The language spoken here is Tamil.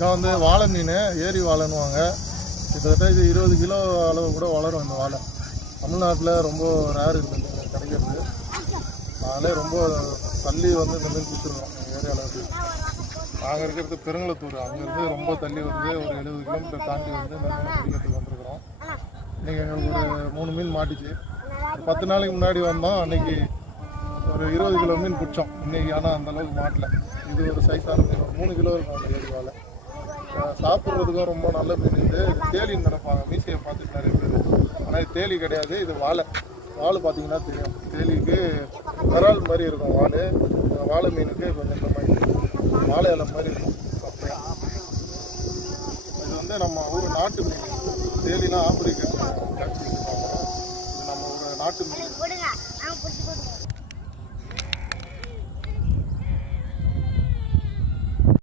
இதான் வந்து வாழை மீன், ஏரி வாழைன்னுவாங்க. கிட்டத்தட்ட இது 20 கிலோ அளவு கூட வளரும் இந்த வாழை. தமிழ்நாட்டில் ரொம்ப ரேர் இருக்குது கிடைக்கிறது. அதனாலே ரொம்ப தள்ளி வந்து இந்த மீன் பிடிச்சிருக்கோம் எங்கள் ஏரியாவில். நாங்கள் இருக்கிறது பெருங்குளத்தூர். அங்கேருந்து ரொம்ப தள்ளி வந்து ஒரு 70 கிலோமீட்டர் தாண்டி வந்து இந்த மீனை பிடிக்கிறதுக்கு வந்துருக்குறோம். இன்றைக்கி எங்களுக்கு ஒரு 3 மீன் மாட்டிச்சு. 10 நாளைக்கு முன்னாடி வந்தோம். அன்றைக்கி ஒரு 20 கிலோ மீன் பிடிச்சோம் இன்றைக்கி. ஆனால் அந்தளவுக்கு மாட்டல. இது ஒரு சைஸான மீன், 3 கிலோ இருக்கும் அந்த ஏரி வாழை. சாப்பிட்றதுக்கும் ரொம்ப நல்ல மீன். இது தேலின்னு நினைப்பாங்க, மீசையை பார்த்துட்டு நிறைய பேர். ஆனால் இது தேலி கிடையாது, இது வாழை. வாழை பார்த்தீங்கன்னா தெரியும், தேலிக்கு விரால் மாதிரி இருக்கும் வாழை. வாழை மீனுக்கு கொஞ்சம் இந்த மாதிரி வாழை இலை மாதிரி இருக்கும். இது வந்து நம்ம ஒரு நாட்டு மீன். தேலினா ஆப்பிரிக்கா, இது நம்ம ஒரு நாட்டு மீன்.